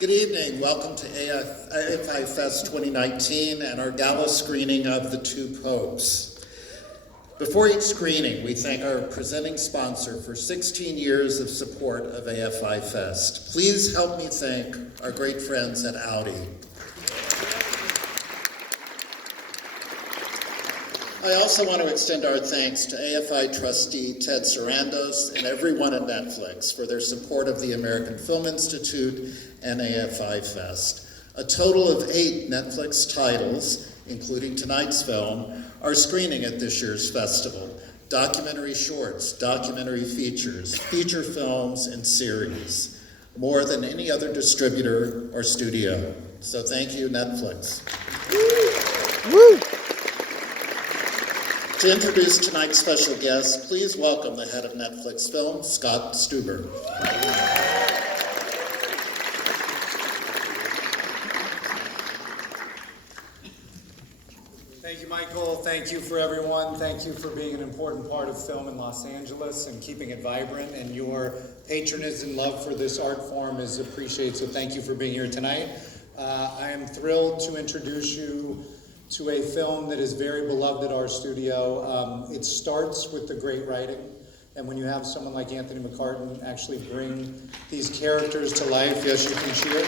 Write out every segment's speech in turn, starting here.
Good evening. Welcome to AFI Fest 2019 and our gala screening of The Two Popes. Before each screening, we thank our presenting sponsor for 16 years of support of AFI Fest. Please help me thank our great friends at Audi. I also want to extend our thanks to AFI trustee Ted Sarandos and everyone at Netflix for their support of the American Film Institute and AFI Fest. A total of 8 Netflix titles, including tonight's film, are screening at this year's festival. Documentary shorts, documentary features, feature films, and series. More than any other distributor or studio. So thank you, Netflix. Woo! To introduce tonight's special guest, please welcome the head of Netflix Film, Scott Stuber. Thank you, Michael. Thank you for everyone. Thank you for being an important part of film in Los Angeles and keeping it vibrant. And your patronage and love for this art form is appreciated. So thank you for being here tonight. I am thrilled to introduce you to a film that is very beloved at our studio. It starts with the great writing, and when you have someone like Anthony McCartan actually bring these characters to life, yes, you can cheer.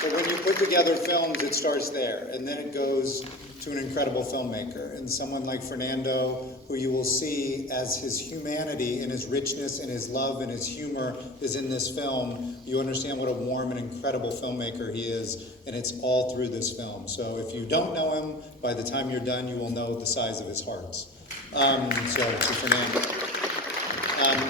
But when you put together films, it starts there, and then it goes to an incredible filmmaker, and someone like Fernando, who you will see as his humanity and his richness and his love and his humor is in this film. You understand what a warm and incredible filmmaker he is, and it's all through this film. So if you don't know him, by the time you're done, you will know the size of his hearts. So to Fernando.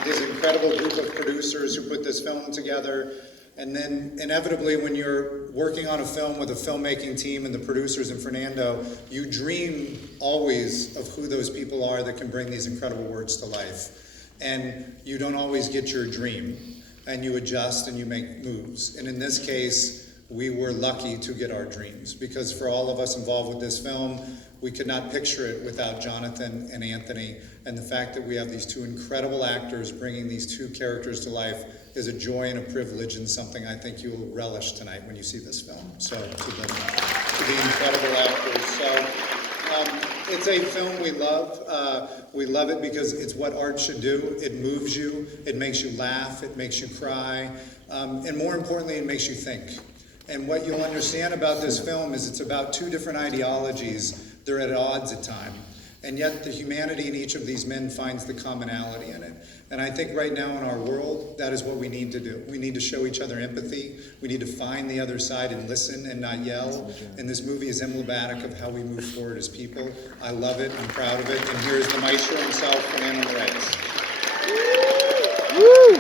His incredible group of producers who put this film together. And then inevitably when you're working on a film with a filmmaking team and the producers and Fernando, you dream always of who those people are that can bring these incredible words to life. And you don't always get your dream, and you adjust and you make moves. And in this case, we were lucky to get our dreams, because for all of us involved with this film, we could not picture it without Jonathan and Anthony. And the fact that we have these two incredible actors bringing these two characters to life is a joy and a privilege, and something I think you will relish tonight when you see this film. So to the incredible actors. So it's a film we love. We love it because it's what art should do. It moves you, it makes you laugh, it makes you cry, and more importantly, it makes you think. And what you'll understand about this film is it's about two different ideologies. They're at odds at times. And yet the humanity in each of these men finds the commonality in it. And I think right now in our world, that is what we need to do. We need to show each other empathy. We need to find the other side and listen and not yell. And this movie is emblematic of how we move forward as people. I love it. I'm proud of it. And here's the maestro himself, Fernando Moraes. Woo!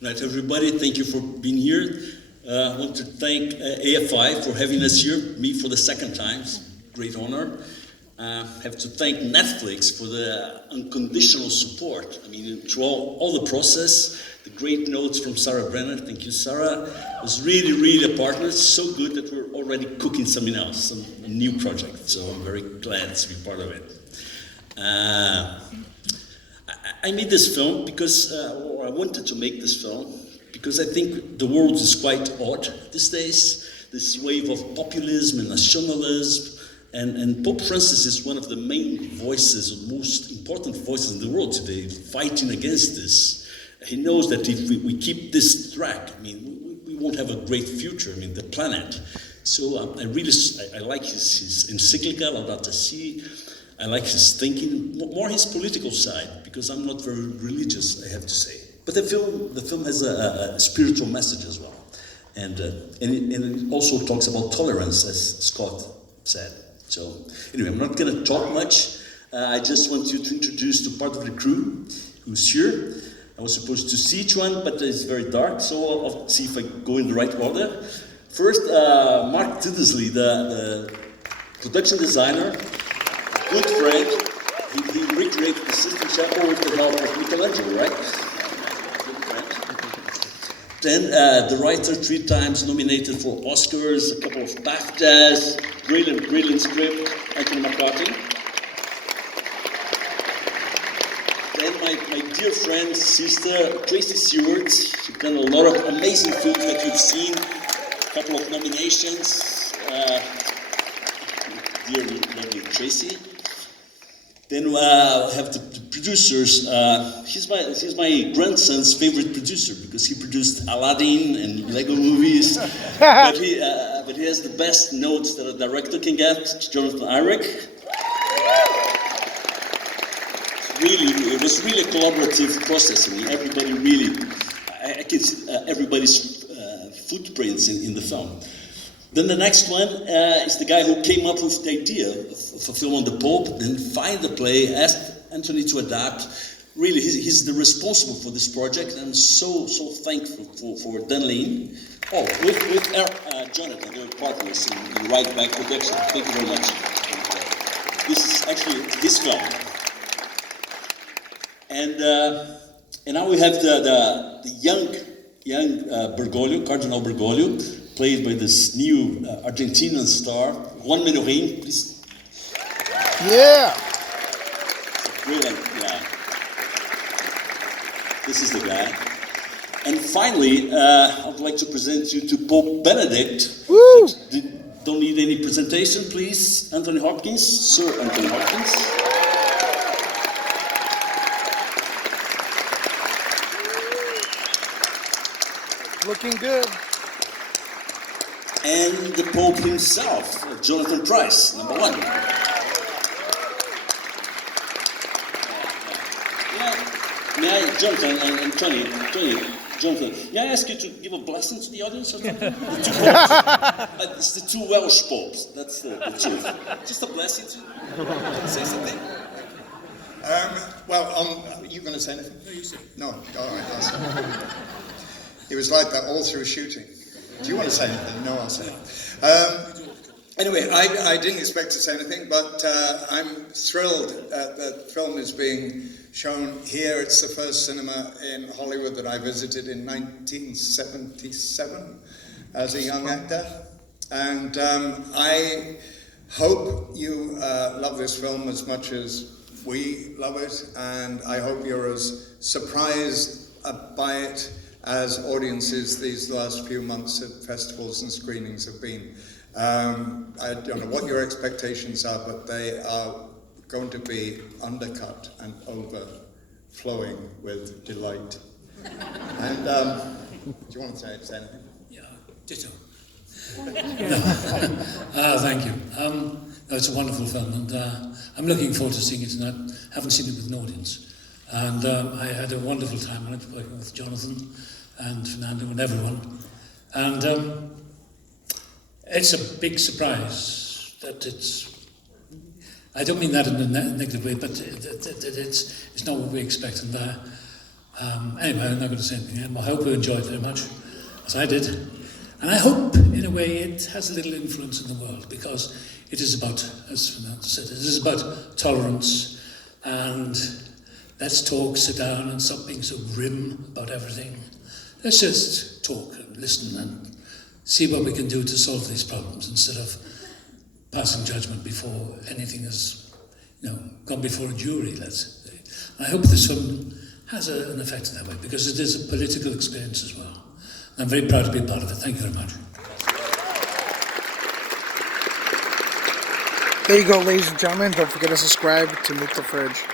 Good night, everybody. Thank you for being here. I want to thank AFI for having us here, me for the second time. It's a great honor. I have to thank Netflix for the unconditional support. I mean, through all the process, the great notes from Sarah Brenner. Thank you, Sarah. It was really a partner. It's so good that we're already cooking something else, a new project. So I'm very glad to be part of it. I made this film because, or I wanted to make this film because I think the world is quite odd these days. This wave of populism and nationalism, and Pope Francis is one of the main voices, most important voices in the world today, fighting against this. He knows that if we keep this track, I mean, we won't have a great future, I mean, the planet. So I like his encyclical Laudato Si. I like his thinking, more his political side, because I'm not very religious, I have to say. But the film has a spiritual message as well. And it also talks about tolerance, as Scott said. So anyway, I'm not going to talk much. I just want you to introduce to part of the crew who's here. I was supposed to see each one, but it's very dark, so I'll see if I go in the right order. First, Mark Tiddesley, the production designer, good friend. He recreated the Sistine Chapel with the help of Michelangelo, right? Good friend. Then the writer, 3 times nominated for Oscars, a couple of BAFTAs, brilliant script, Anthony McCartan. then my dear friend, sister, Tracy Stewart. She's done a lot of amazing films that you've seen, a couple of nominations. Dear lovely Tracy. Then we have the producers. He's my grandson's favorite producer because he produced Aladdin and Lego movies. but he has the best notes that a director can get. Jonathan Price. It was really a collaborative process. I mean, everybody really, I can see everybody's footprints in the film. Then the next one is the guy who came up with the idea of a film on the Pope, then find the play, asked Anthony to adapt. Really, he's the responsible for this project. I'm so thankful for Dunlane. Oh, with Jonathan, their partners in Right Back Production. Thank you very much. This is actually his film. And now we have the young Bergoglio, Cardinal Bergoglio, played by this new Argentinian star, Juan Menorin, please. Yeah. Brilliant, yeah. This is the guy. And finally, I would like to present you to Pope Benedict. Woo! Don't need any presentation, please. Anthony Hopkins, Sir Anthony Hopkins. Looking good. And the Pope himself, Jonathan Price, number one. May I, Jonathan and Tony, Jonathan, may I ask you to give a blessing to the audience or something? The two popes. It's the two Welsh popes, that's the truth. Just a blessing to say something? Are you going to say anything? No, you say. No, all right. It was like that all through shooting. Do you want to say anything? No, I'll say it. Anyway, I didn't expect to say anything, but I'm thrilled that the film is being shown here. It's the first cinema in Hollywood that I visited in 1977 as a young actor. And I hope you love this film as much as we love it, and I hope you're as surprised by it as audiences these last few months at festivals and screenings have been. I don't know what your expectations are, but they are going to be undercut and overflowing with delight. And do you want to say anything? Yeah, ditto. Thank you. No, it's a wonderful film, and I'm looking forward to seeing it, and I haven't seen it with an audience. And I had a wonderful time on it, working with Jonathan and Fernando and everyone. And it's a big surprise that it's, I don't mean that in a negative way, but that it's not what we expect. And anyway, I'm not going to say anything. I hope you enjoyed it very much, as I did. And I hope, in a way, it has a little influence in the world, because it is about, as Fernando said, it is about tolerance, and let's talk, sit down, and stop being so grim about everything. Let's just talk and listen and see what we can do to solve these problems, instead of passing judgment before anything has, gone before a jury, let's say. I hope this film has an effect in that way, because it is a political experience as well. And I'm very proud to be a part of it. Thank you very much. There you go, ladies and gentlemen. Don't forget to subscribe to Meet the Fridge.